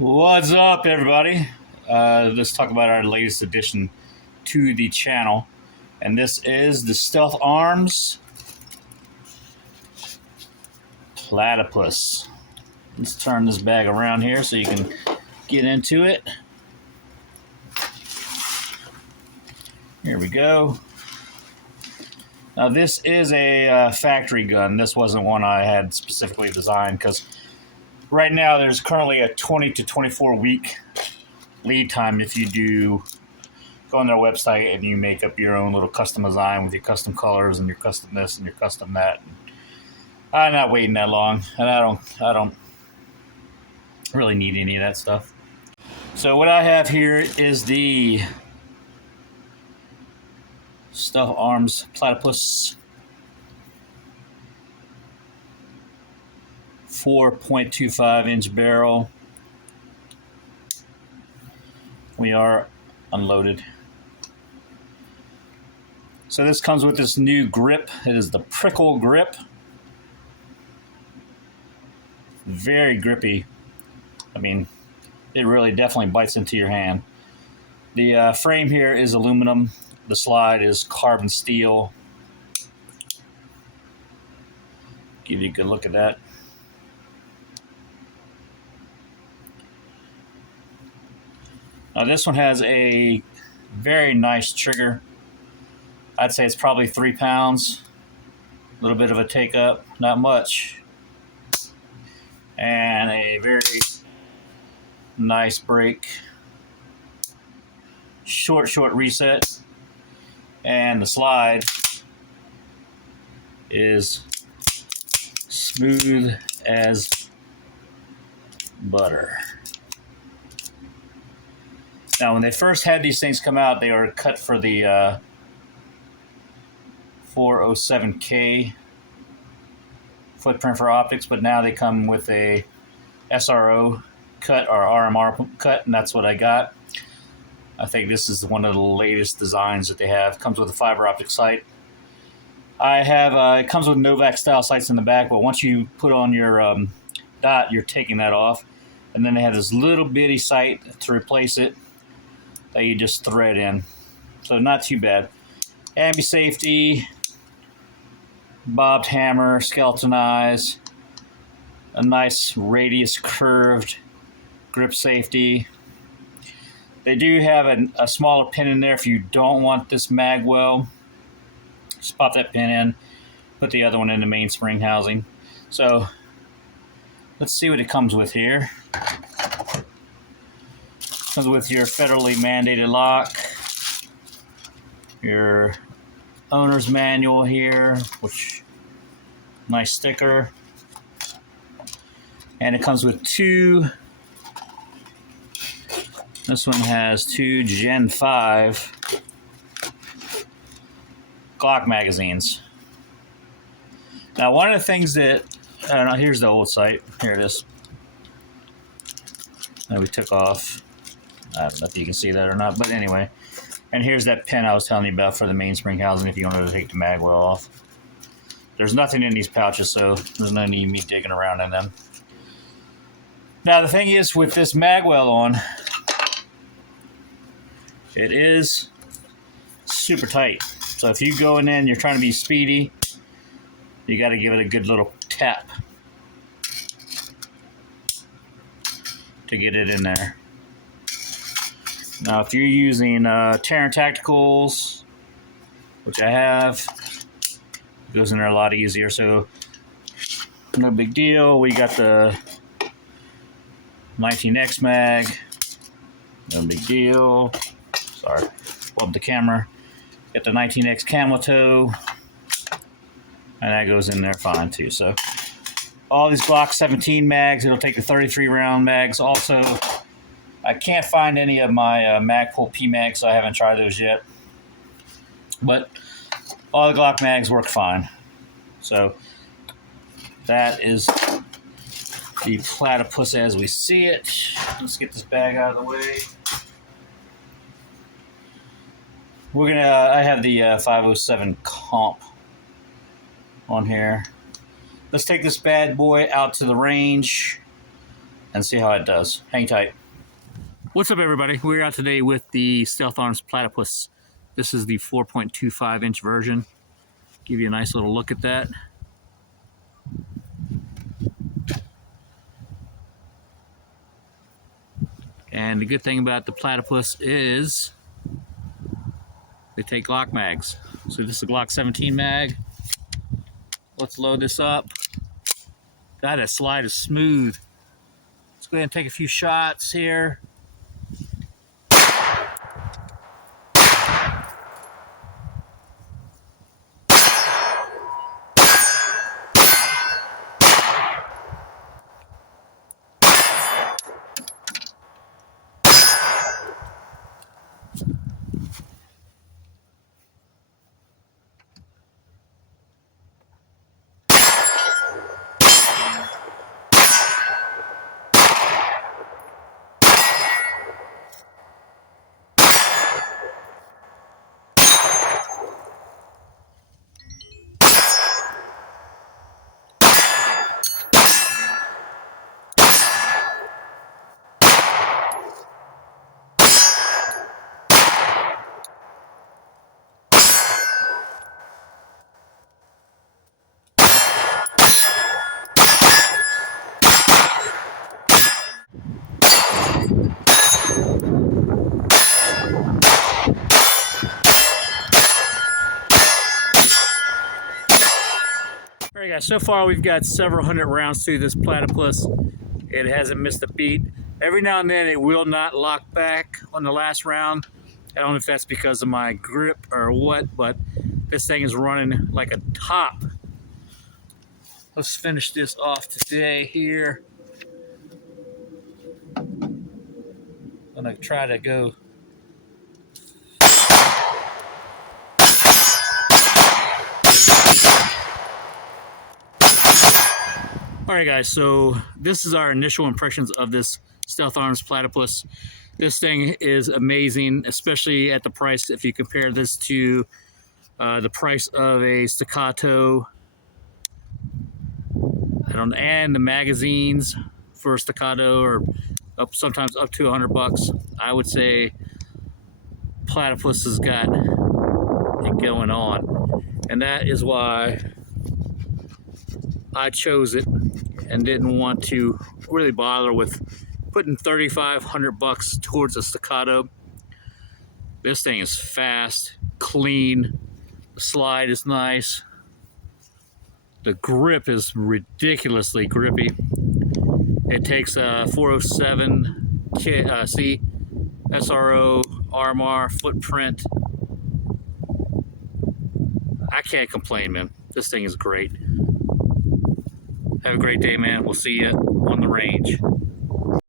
What's up, everybody? Let's talk about our latest addition to the channel, and this is the Stealth Arms Platypus. Let's turn this bag around here so you can get into it. Here we go. Now this is a factory gun. This wasn't one I had specifically designed because right now there's currently a 20 to 24 week lead time if you do go on their website and you make up your own little custom design with your custom colors and your custom this and your custom that. I'm not waiting that long, and I don't really need any of that stuff. So what I have here is the Stealth Arms Platypus 4.25-inch barrel. We are unloaded. So this comes with this new grip. It is the prickle grip. Very grippy. I mean, it really definitely bites into your hand. The frame here is aluminum. The slide is carbon steel. Give you a good look at that. Now this one has a very nice trigger. I'd say it's probably 3 pounds. A little bit of a take up, not much. And a very nice break. Short reset. And the slide is smooth as butter. Now, when they first had these things come out, they were cut for the 407K footprint for optics, but now they come with a SRO cut or RMR cut, and that's what I got. I think this is one of the latest designs that they have. It comes with a fiber optic sight. I have it comes with Novak style sights in the back, but once you put on your dot, you're taking that off, and then they have this little bitty sight to replace it that you just thread in. So not too bad. Ambi safety, bobbed hammer, skeleton eyes, a nice radius curved grip safety. They do have a smaller pin in there if you don't want this mag well. Just pop that pin in, put the other one in the main spring housing. So let's see what it comes with here. Comes with your federally mandated lock, your owner's manual here, which nice sticker, and it comes with two. This one has two Gen 5 Glock magazines. Now, one of the things that here's the old sight. Here it is. That we took off. I don't know if you can see that or not, but anyway. And here's that pin I was telling you about for the mainspring housing if you wanted to take the mag well off. There's nothing in these pouches, so there's no need me digging around in them. Now the thing is, with this mag well on, it is super tight. So if you go in there and you're trying to be speedy, you got to give it a good little tap to get it in there. Now, if you're using Terran Tacticals, which I have, it goes in there a lot easier, so no big deal. We got the 19X mag, no big deal. Sorry, love the camera. Got the 19X camel toe, and that goes in there fine too. So all these Glock 17 mags, it'll take the 33 round mags also. I can't find any of my Magpul P mags, so I haven't tried those yet. But all the Glock mags work fine. So that is the Platypus as we see it. Let's get this bag out of the way. I have the 507 comp on here. Let's take this bad boy out to the range. and see how it does. Hang tight. What's up, everybody? We're out today with the Stealth Arms Platypus. This is the 4.25 inch version. Give you a nice little look at that. And the good thing about the Platypus is they take Glock mags. So this is a Glock 17 mag. Let's load this up. That slide is smooth. Let's go ahead and take a few shots here. Alright guys, so far we've got several hundred rounds through this Platypus. It hasn't missed a beat. Every now and then it will not lock back on the last round. I don't know if that's because of my grip or what, but this thing is running like a top. Let's finish this off today here. I'm gonna try to go. Alright guys, so this is our initial impressions of this Stealth Arms Platypus. This thing is amazing, especially at the price. If you compare this to the price of a Staccato, and the magazines for a Staccato are sometimes up to $100. I would say Platypus has got it going on, and that is why I chose it and didn't want to really bother with putting $3,500 towards a Staccato. This thing is fast, clean, the slide is nice, the grip is ridiculously grippy. It takes a 407 C SRO RMR footprint. I can't complain, man. This thing is great. Have a great day, man. We'll see you on the range.